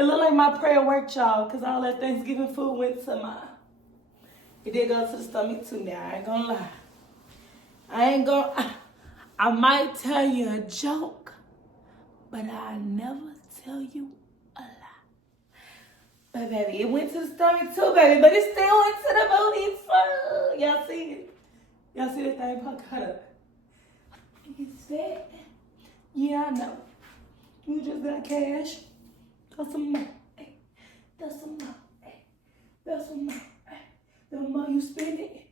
It looked like my prayer worked, y'all, because all that Thanksgiving food went to my... It did go to the stomach, too, now. I ain't gonna lie. I might tell you a joke, but I'll never tell you a lie. But, baby, it went to the stomach, too, baby, but it still went to the booty, too. Y'all see it? Y'all see that thing poke out? It's fat. Yeah, I know. You just got cash. Throw some more. Hey. Throw some more. Hey. Throw some more. Hey. The more you spend it,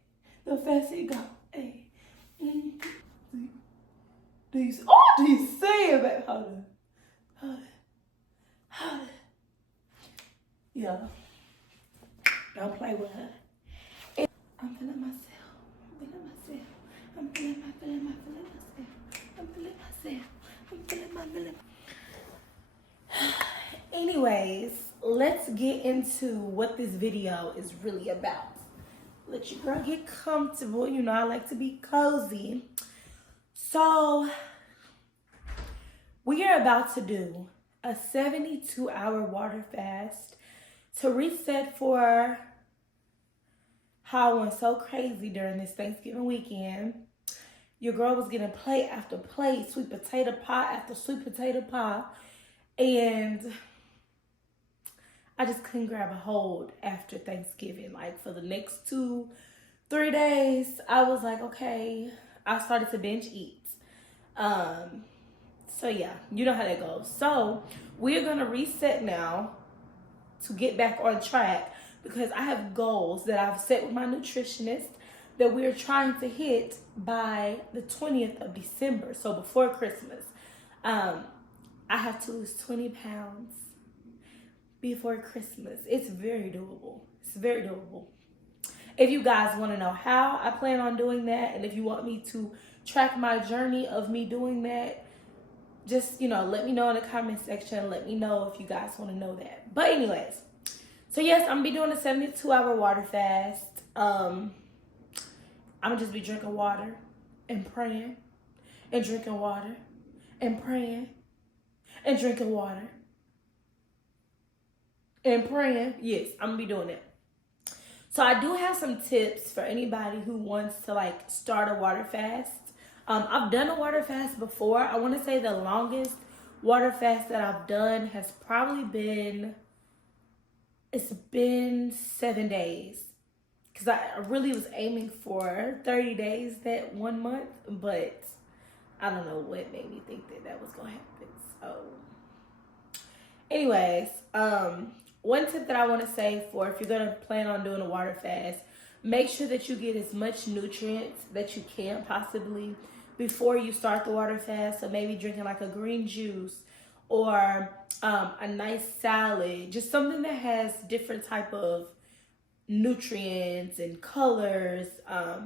the faster it go. Hey. Mm-hmm. Do you see it, baby? Hold on. Yeah. Don't play with her. I'm feeling myself. I'm feeling myself. Anyways, let's get into what this video is really about. Let your girl get comfortable. You know, I like to be cozy. So, we are about to do a 72-hour water fast to reset for how I went so crazy during this Thanksgiving weekend. Your girl was getting plate after plate, sweet potato pie after sweet potato pie, and I just couldn't grab a hold after Thanksgiving. Like, for the next 2-3 days, I was like, okay, I started to binge eat. So yeah, you know how that goes. So we're gonna reset now to get back on track, because I have goals that I've set with my nutritionist that we're trying to hit by the 20th of December, so before Christmas. I have to lose 20 pounds before Christmas. It's very doable. It's very doable. If you guys want to know how I plan on doing that, and if you want me to track my journey of me doing that, just, you know, let me know in the comment section. Let me know if you guys want to know that. But anyways, so yes, I'm gonna be doing a 72-hour water fast. I'm gonna just be drinking water and praying and drinking water and praying and drinking water and praying. Yes, I'm gonna be doing it. So I do have some tips for anybody who wants to like start a water fast. I've done a water fast before. I want to say the longest water fast that I've done has probably been, it's been 7 days. Because I really was aiming for 30 days that 1 month, but I don't know what made me think that that was going to happen. So anyways, one tip that I want to say for if you're going to plan on doing a water fast, make sure that you get as much nutrients that you can possibly before you start the water fast. So maybe drinking like a green juice or a nice salad, just something that has different type of nutrients and colors.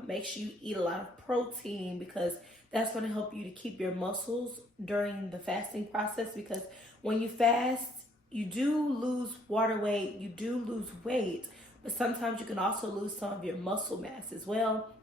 Make sure you eat a lot of protein, because that's going to help you to keep your muscles during the fasting process, because when you fast, you do lose water weight, you do lose weight, but sometimes you can also lose some of your muscle mass as well.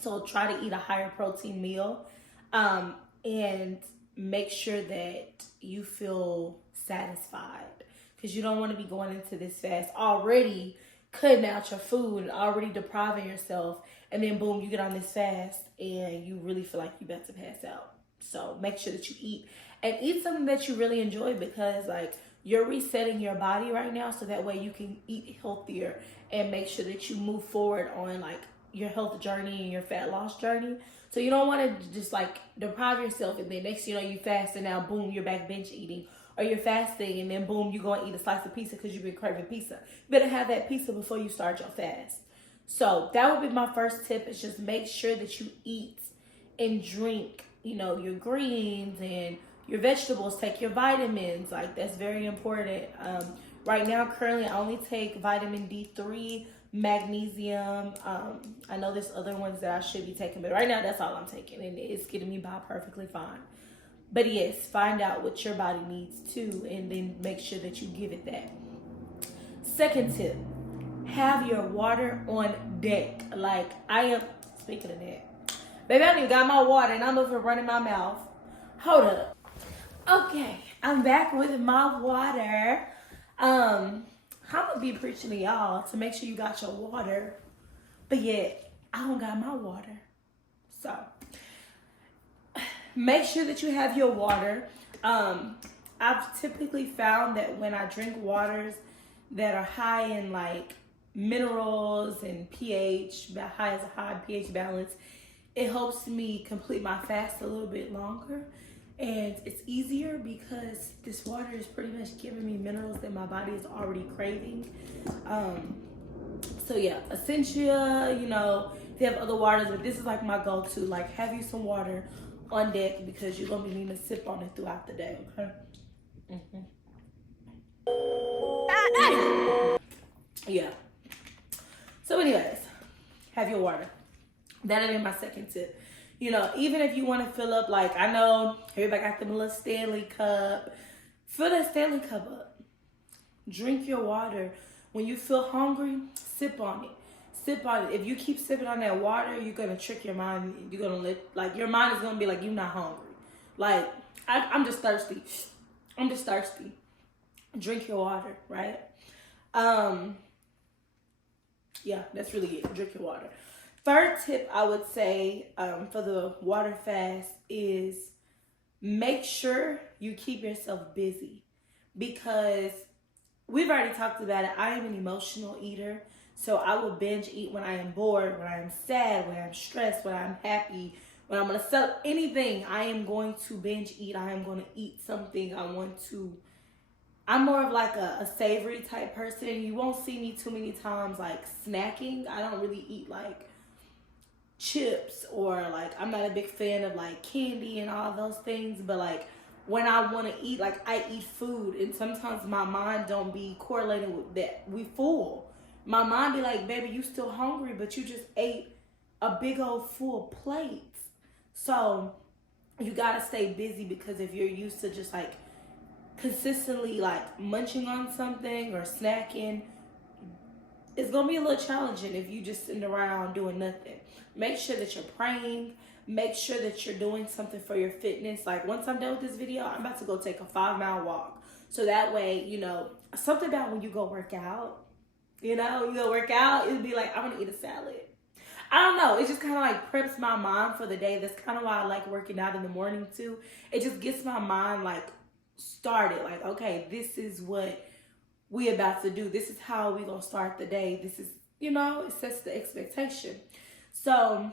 So try to eat a higher protein meal, and make sure that you feel satisfied, because you don't want to be going into this fast already cutting out your food and already depriving yourself, and then boom, you get on this fast and you really feel like you about to pass out. So make sure that you eat, and eat something that you really enjoy, because like you're resetting your body right now, so that way you can eat healthier and make sure that you move forward on like your health journey and your fat loss journey. So you don't want to just like deprive yourself, and then next you know you fast, and now boom, you're back binge eating. Or you're fasting, and then boom, you're going to eat a slice of pizza because you've been craving pizza. You better have that pizza before you start your fast. So that would be my first tip, is just make sure that you eat and drink, you know, your greens and your vegetables. Take your vitamins. Like, that's very important. Right now, currently, I only take vitamin D3, magnesium. I know there's other ones that I should be taking, but right now, that's all I'm taking, and it's getting me by perfectly fine. But yes, find out what your body needs too, and then make sure that you give it that. Second tip, have your water on deck. Like, I am, speaking of that, baby, I don't even got my water and I'm over running my mouth. Hold up. Okay, I'm back with my water. I'm gonna be preaching to y'all to make sure you got your water, but yet I don't got my water. So make sure that you have your water. I've typically found that when I drink waters that are high in like minerals and pH, high as a high pH balance, it helps me complete my fast a little bit longer. And it's easier because this water is pretty much giving me minerals that my body is already craving. So yeah, Essentia, you know, they have other waters, but this is like my go-to. Like, have you some water on deck because you're gonna be needing to sip on it throughout the day, okay? Yeah. So anyways, have your water. That'll be my second tip. You know, even if you want to fill up, like, I know everybody got the little Stanley cup. Fill that Stanley cup up. Drink your water. When you feel hungry, sip on it. Sip on it. If you keep sipping on that water, you're going to trick your mind. You're going to like, your mind is going to be like, you're not hungry. Like, I'm just thirsty. I'm just thirsty. Drink your water, right? Yeah, that's really it. Drink your water. Third tip I would say for the water fast is make sure you keep yourself busy, because we've already talked about it. I am an emotional eater, so I will binge eat when I am bored, when I am sad, when I'm stressed, when I'm happy, when I'm going to sell anything. I am going to binge eat. I am going to eat something. I'm more of like a savory type person. You won't see me too many times like snacking. I don't really eat like chips, or like, I'm not a big fan of like candy and all those things, but like when I want to eat, like, I eat food, and sometimes my mind don't be correlating with that we full. My mind be like, baby, you still hungry, but you just ate a big old full plate. So you gotta stay busy, because if you're used to just like consistently like munching on something or snacking, it's gonna be a little challenging if you just sitting around doing nothing. Make sure that you're praying. Make sure that you're doing something for your fitness. Like, once I'm done with this video, I'm about to go take a 5-mile walk. So that way, you know, something about when you go work out, you know, you go work out, it'll be like, I'm gonna eat a salad. I don't know. It just kind of like preps my mind for the day. That's kind of why I like working out in the morning too. It just gets my mind like started. Like, okay, this is what we about to do. This is how we gonna start the day. This is, you know, it sets the expectation. So,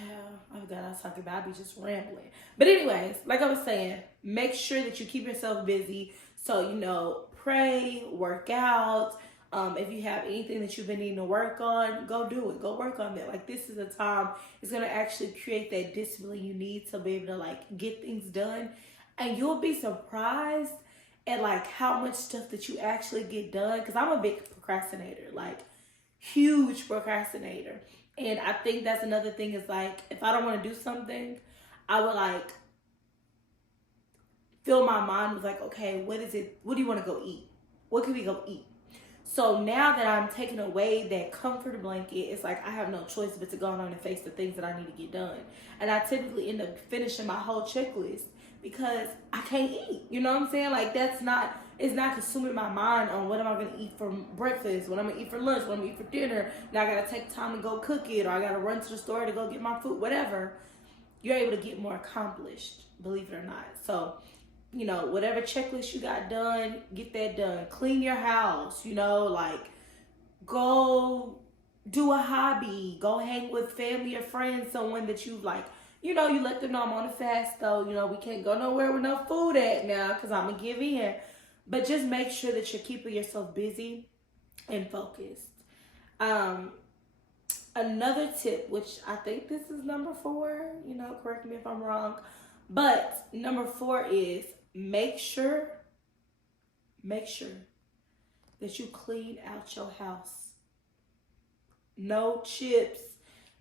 I forgot I was talking about. I be just rambling. But anyways, like I was saying, make sure that you keep yourself busy. So, you know, pray, work out. If you have anything that you've been needing to work on, go do it. Go work on it. Like, this is a time, it's going to actually create that discipline you need to be able to like get things done. And you'll be surprised at like how much stuff that you actually get done. Because I'm a big procrastinator, like huge procrastinator. And I think that's another thing, is like, if I don't want to do something, I would like fill my mind with like, okay, what is it? What do you want to go eat? What can we go eat? So now that I'm taking away that comfort blanket, it's like I have no choice but to go on and face the things that I need to get done. And I typically end up finishing my whole checklist because I can't eat. You know what I'm saying? Like, it's not consuming my mind on what am I going to eat for breakfast, what I'm going to eat for lunch, what I'm going to eat for dinner. Now I got to take time to go cook it, or I got to run to the store to go get my food, whatever. You're able to get more accomplished, believe it or not. So, you know, whatever checklist you got done, get that done. Clean your house, you know, like, go do a hobby, go hang with family or friends, someone that you like, you know, you let them know I'm on a fast though, you know, we can't go nowhere with no food at now because I'm going to give in. But just make sure that you're keeping yourself busy and focused. Another tip, which I think this is number 4, you know, correct me if I'm wrong, but number 4 is make sure that you clean out your house. No chips,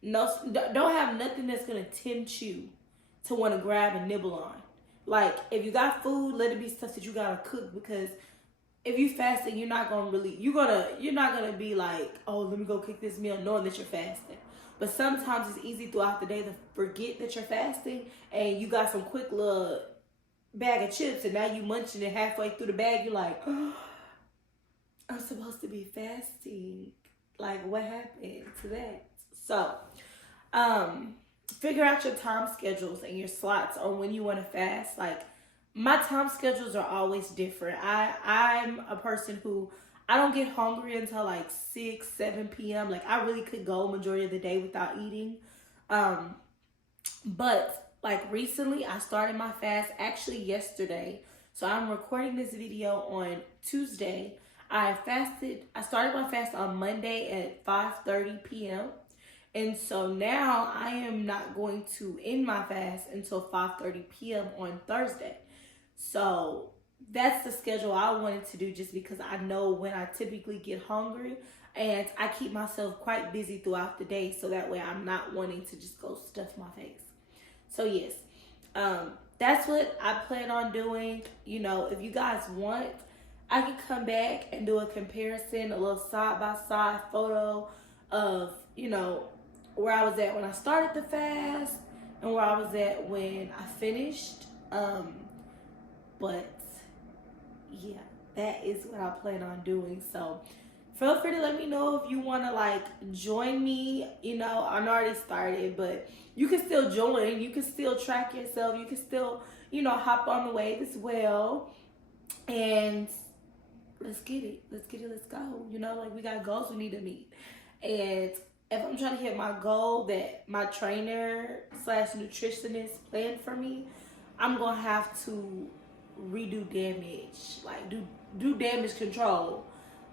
don't have nothing that's going to tempt you to want to grab and nibble on. Like, if you got food, let it be stuff that you got to cook, because if you fasting, you're not going to be like, oh, let me go cook this meal knowing that you're fasting. But sometimes it's easy throughout the day to forget that you're fasting, and you got some quick little bag of chips and now you munching it halfway through the bag. You're like, oh, I'm supposed to be fasting. Like, what happened to that? So, figure out your time schedules and your slots on when you want to fast. Like, my time schedules are always different. I'm a person who I don't get hungry until like 6, 7 p.m. Like, I really could go majority of the day without eating. But like recently I started my fast actually yesterday. So I'm recording this video on Tuesday. I started my fast on Monday at 5:30 p.m. And so now I am not going to end my fast until 5:30 p.m. on Thursday. So that's the schedule I wanted to do just because I know when I typically get hungry and I keep myself quite busy throughout the day so that way I'm not wanting to just go stuff my face. So yes, that's what I plan on doing. You know, if you guys want, I can come back and do a comparison, a little side-by-side photo of, you know, where I was at when I started the fast and where I was at when I finished. But yeah, that is what I plan on doing. So feel free to let me know if you want to like join me. You know, I already started, but you can still join. You can still track yourself. You can still, you know, hop on the wave as well. And let's get it. Let's get it. Let's go. You know, like we got goals we need to meet. And if I'm trying to hit my goal that my trainer / nutritionist planned for me, I'm going to have to redo damage. Like do damage control.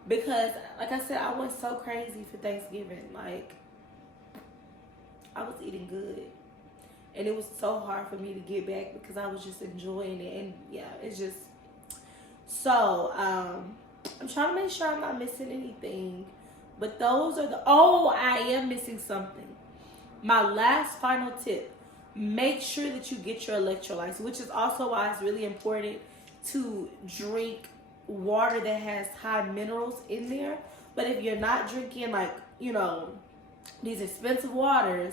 Because, like I said, I went so crazy for Thanksgiving. Like, I was eating good. And it was so hard for me to get back because I was just enjoying it. And, yeah, it's just... So, I'm trying to make sure I'm not missing anything. But those are the... Oh, I am missing something. My last final tip. Make sure that you get your electrolytes, which is also why it's really important to drink water that has high minerals in there. But if you're not drinking, like, you know, these expensive waters,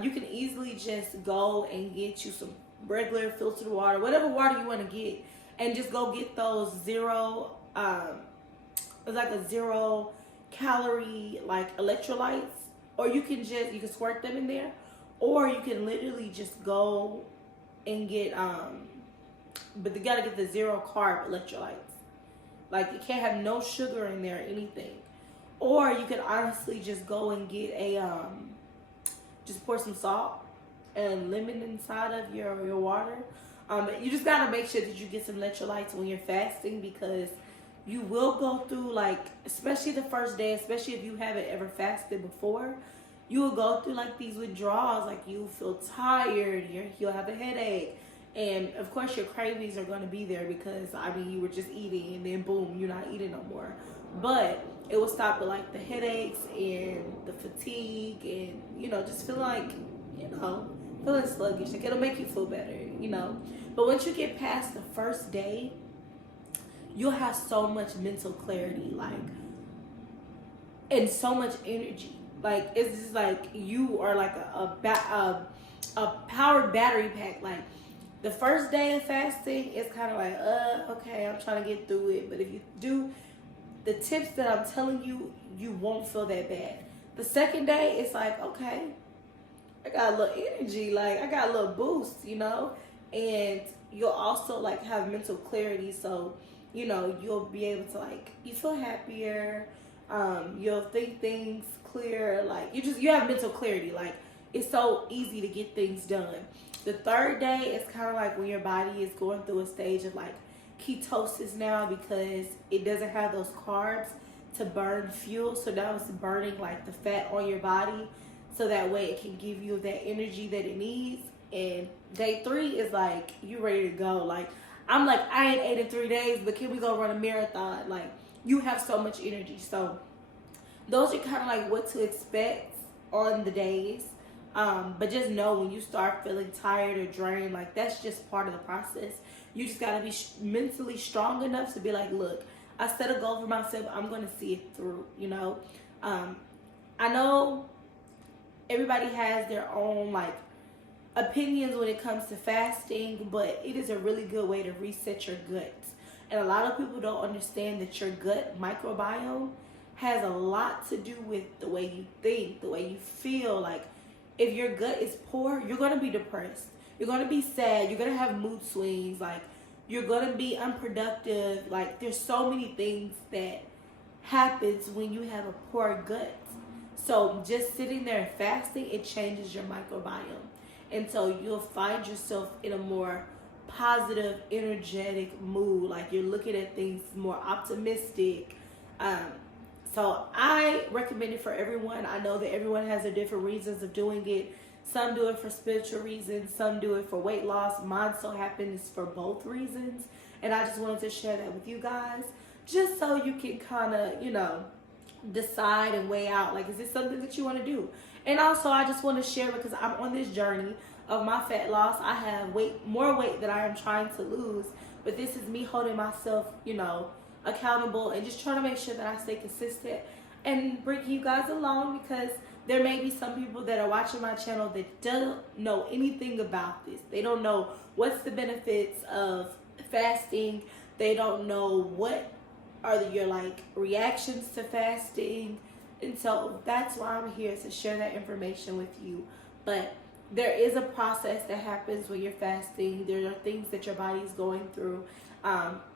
you can easily just go and get you some regular filtered water, whatever water you want to get, and just go get those it's like a 0 calorie like electrolytes, or you can squirt them in there, or you can literally just go and get but you gotta get the 0 carb electrolytes. Like, you can't have no sugar in there or anything. Or you could honestly just go and get a, just pour some salt and lemon inside of your water. You just gotta make sure that you get some electrolytes when you're fasting, because you will go through, like, especially the first day, especially if you haven't ever fasted before, you will go through like these withdrawals. Like, you'll feel tired, you'll have a headache. And of course your cravings are going to be there because, I mean, you were just eating and then boom, you're not eating no more. But it will stop with like the headaches and the fatigue and, you know, just feel like, you know, feeling sluggish. Like, it'll make you feel better, you know. But once you get past the first day, you'll have so much mental clarity, like, and so much energy. Like, it's just like you are like a powered battery pack. Like, the first day of fasting is kind of like, okay, I'm trying to get through it. But if you do the tips that I'm telling you, you won't feel that bad. The second day, it's like, okay, I got a little energy. Like, I got a little boost, you know? And you'll also, like, have mental clarity. So, you know, you'll be able to, like, you feel happier. You'll think things clear. Like, you have mental clarity. Like, it's so easy to get things done. The third day is kind of like when your body is going through a stage of like ketosis now, because it doesn't have those carbs to burn fuel. So now it's burning like the fat on your body, so that way it can give you that energy that it needs. And day 3 is like you ready to go. Like, I'm like, I ain't ate in 3 days, but can we go run a marathon? Like, you have so much energy. So those are kind of like what to expect on the days. But just know when you start feeling tired or drained, like, that's just part of the process. You just got to be mentally strong enough to be like, look, I set a goal for myself. I'm going to see it through, you know. I know everybody has their own, like, opinions when it comes to fasting, but it is a really good way to reset your gut. And a lot of people don't understand that your gut microbiome has a lot to do with the way you think, the way you feel. Like, if your gut is poor, you're going to be depressed. You're going to be sad. You're going to have mood swings. Like, you're going to be unproductive. Like, there's so many things that happens when you have a poor gut. So just sitting there and fasting, it changes your microbiome. And so you'll find yourself in a more positive, energetic mood. Like, you're looking at things more optimistic. So I recommend it for everyone. I know that everyone has their different reasons of doing it. Some do it for spiritual reasons. Some do it for weight loss. Mine so happens for both reasons. And I just wanted to share that with you guys, just so you can kind of, decide and weigh out, like, is this something that you want to do? And also, I just want to share, because I'm on this journey of my fat loss. I have more weight that I am trying to lose, but this is me holding myself, accountable, and just trying to make sure that I stay consistent and bring you guys along, because there may be some people that are watching my channel that don't know anything about this. They don't know what's the benefits of fasting. They don't know what are your reactions to fasting. And so that's why I'm here, to share that information with you. But there is a process that happens when you're fasting. There are things that your body is going through,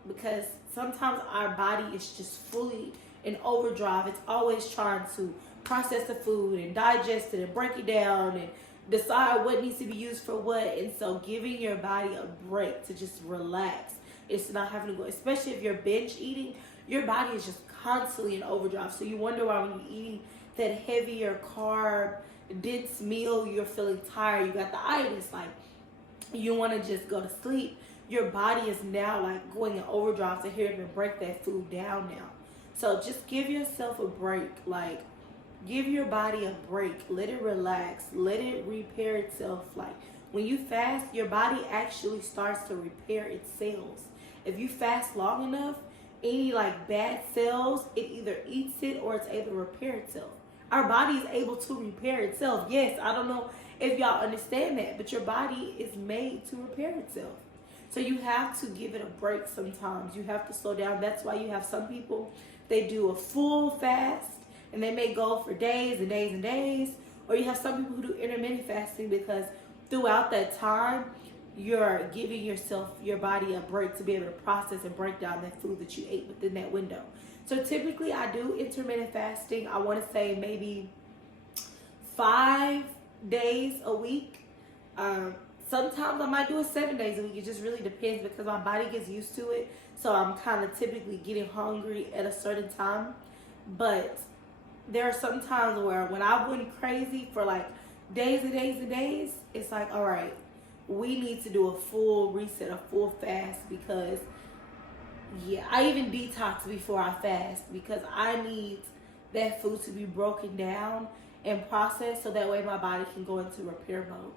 because sometimes our body is just fully in overdrive. It's always trying to process the food and digest it and break it down and decide what needs to be used for what. And so giving your body a break to just relax, it's not having to go, especially if you're binge eating, your body is just constantly in overdrive. So you wonder why when you're eating that heavier carb, dense meal, you're feeling tired, you got the itis, like you want to just go to sleep. Your body is now going in overdrive to hear it and break that food down now. So just give yourself a break. Give your body a break. Let it relax. Let it repair itself. When you fast, your body actually starts to repair its cells. If you fast long enough, any bad cells, it either eats it or it's able to repair itself. Our body is able to repair itself. Yes, I don't know if y'all understand that, but your body is made to repair itself. So you have to give it a break sometimes. You have to slow down. That's why you have some people, they do a full fast and they may go for days and days and days. Or you have some people who do intermittent fasting, because throughout that time, you're giving your body a break to be able to process and break down that food that you ate within that window. So typically I do intermittent fasting. I want to say maybe 5 days a week. Sometimes I might do it 7 days a week. It just really depends, because my body gets used to it. So I'm kind of typically getting hungry at a certain time. But there are some times where when I went crazy for days and days and days, it's all right, we need to do a full reset, a full fast, because I even detox before I fast, because I need that food to be broken down and processed so that way my body can go into repair mode.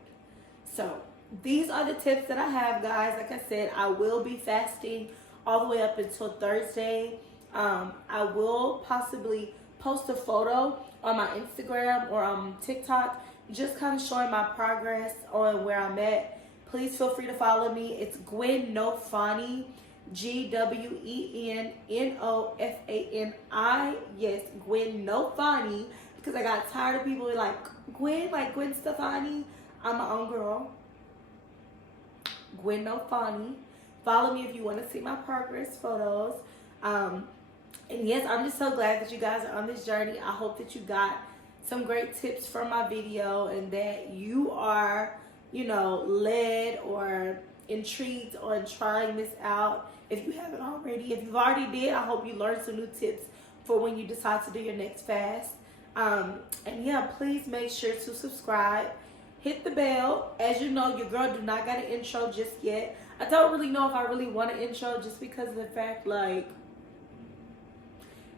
So these are the tips that I have, guys. Like I said, I will be fasting all the way up until Thursday. I will possibly post a photo on my Instagram or on TikTok, just kind of showing my progress on where I'm at. Please feel free to follow me. It's Gwen Nofani, GwenNofani. Yes, Gwen Nofani, because I got tired of people Gwen, Gwen Stefani. I'm my own girl. Gwen Nofani. Follow me if you want to see my progress photos. And yes, I'm just so glad that you guys are on this journey. I hope that you got some great tips from my video, and that you are, led or intrigued on trying this out if you haven't already. If you've already did, I hope you learned some new tips for when you decide to do your next fast. And yeah, please make sure to subscribe. Hit the bell. As you know, your girl do not got an intro just yet. I don't really know if I really want an intro, just because of the fact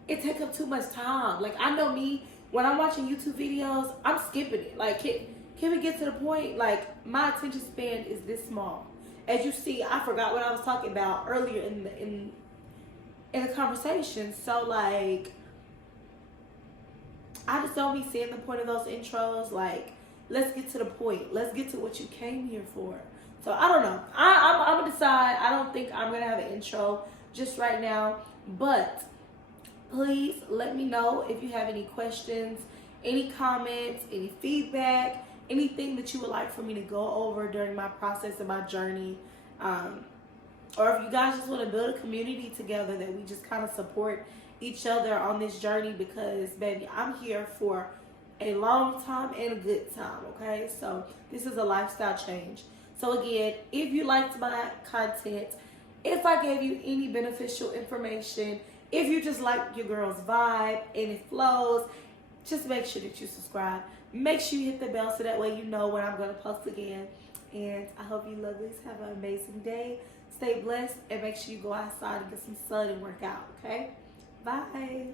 it takes up too much time. I know me, when I'm watching YouTube videos, I'm skipping it. Can we get to the point? My attention span is this small. As you see, I forgot what I was talking about earlier in the conversation. So I just don't be seeing the point of those intros. let's get to the point. Let's get to what you came here for. So I don't know. I'm gonna decide. I don't think I'm gonna have an intro just right now, but please let me know if you have any questions, any comments, any feedback, anything that you would like for me to go over during my process and my journey. Or if you guys just want to build a community together that we just kind of support each other on this journey, because baby, I'm here for a long time and a good time, okay? So this is a lifestyle change. So again, if you liked my content, if I gave you any beneficial information, if you just like your girl's vibe and it flows, just make sure that you subscribe. Make sure you hit the bell so that way you know when I'm going to post again. And I hope you lovelies have an amazing day. Stay blessed and make sure you go outside and get some sun and work out, okay? Bye.